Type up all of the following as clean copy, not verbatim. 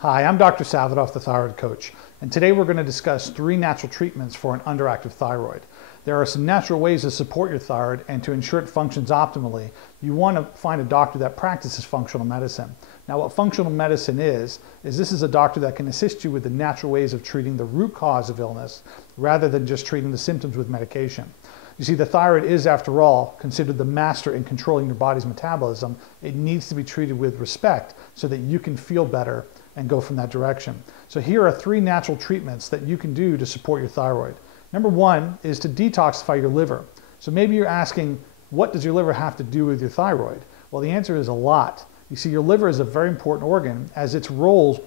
Hi, I'm Dr. Savadoff, the thyroid coach, and today we're going to discuss 3 natural treatments for an underactive thyroid. There are some natural ways to support your thyroid, and to ensure it functions optimally, you want to find a doctor that practices functional medicine. Now, what functional medicine is this is a doctor that can assist you with the natural ways of treating the root cause of illness rather than just treating the symptoms with medication. You see, the thyroid is, after all, considered the master in controlling your body's metabolism. It needs to be treated with respect so that you can feel better and go from that direction. So here are 3 natural treatments that you can do to support your thyroid. Number 1 is to detoxify your liver. So maybe you're asking, what does your liver have to do with your thyroid? Well, the answer is a lot. You see, your liver is a very important organ, as its role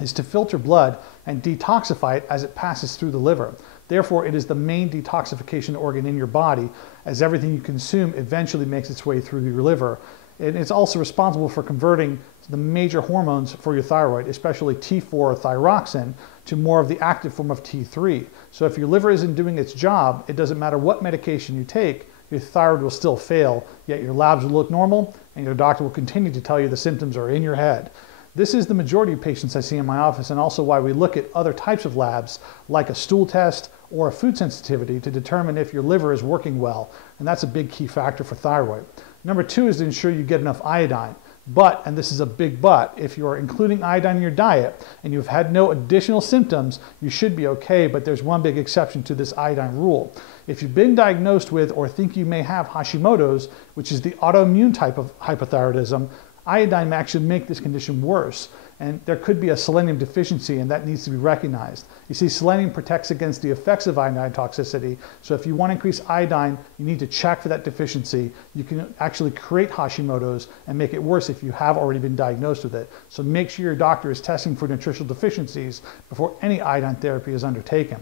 is to filter blood and detoxify it as it passes through the liver. Therefore, it is the main detoxification organ in your body, as everything you consume eventually makes its way through your liver. And it's also responsible for converting the major hormones for your thyroid, especially T4 or thyroxine, to more of the active form of T3. So if your liver isn't doing its job, it doesn't matter what medication you take, your thyroid will still fail, yet your labs will look normal, and your doctor will continue to tell you the symptoms are in your head. This is the majority of patients I see in my office, and also why we look at other types of labs like a stool test or a food sensitivity to determine if your liver is working well, and that's a big key factor for thyroid. Number 2 is to ensure you get enough iodine. But, and this is a big but, if you're including iodine in your diet and you've had no additional symptoms, you should be okay, but there's one big exception to this iodine rule. If you've been diagnosed with or think you may have Hashimoto's, which is the autoimmune type of hypothyroidism, iodine may actually make this condition worse, and there could be a selenium deficiency, and that needs to be recognized. You see, selenium protects against the effects of iodine toxicity, so if you want to increase iodine, you need to check for that deficiency. You can actually create Hashimoto's and make it worse if you have already been diagnosed with it. So make sure your doctor is testing for nutritional deficiencies before any iodine therapy is undertaken.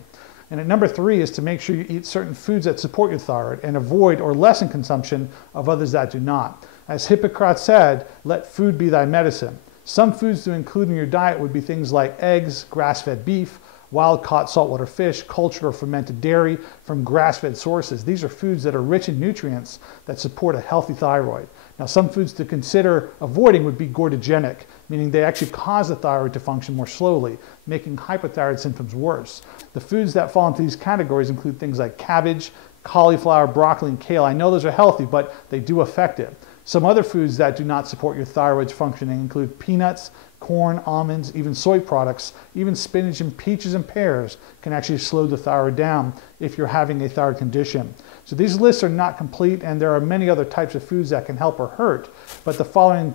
And at number 3 is to make sure you eat certain foods that support your thyroid and avoid or lessen consumption of others that do not. As Hippocrates said, let food be thy medicine. Some foods to include in your diet would be things like eggs, grass-fed beef, wild-caught saltwater fish, cultured or fermented dairy from grass-fed sources. These are foods that are rich in nutrients that support a healthy thyroid. Now, some foods to consider avoiding would be gordogenic, meaning they actually cause the thyroid to function more slowly, making hypothyroid symptoms worse. The foods that fall into these categories include things like cabbage, cauliflower, broccoli, and kale. I know those are healthy, but they do affect it. Some other foods that do not support your thyroid's functioning include peanuts, corn, almonds, even soy products. Even spinach and peaches and pears can actually slow the thyroid down if you're having a thyroid condition. So these lists are not complete, and there are many other types of foods that can help or hurt, but the following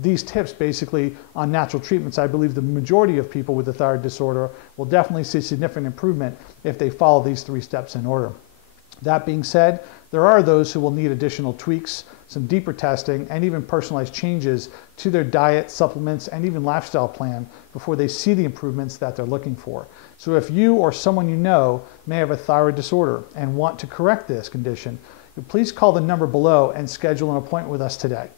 these tips basically on natural treatments, I believe the majority of people with the thyroid disorder will definitely see significant improvement if they follow these 3 steps in order. That being said, there are those who will need additional tweaks, some deeper testing, and even personalized changes to their diet, supplements, and even lifestyle plan before they see the improvements that they're looking for. So if you or someone you know may have a thyroid disorder and want to correct this condition, please call the number below and schedule an appointment with us today.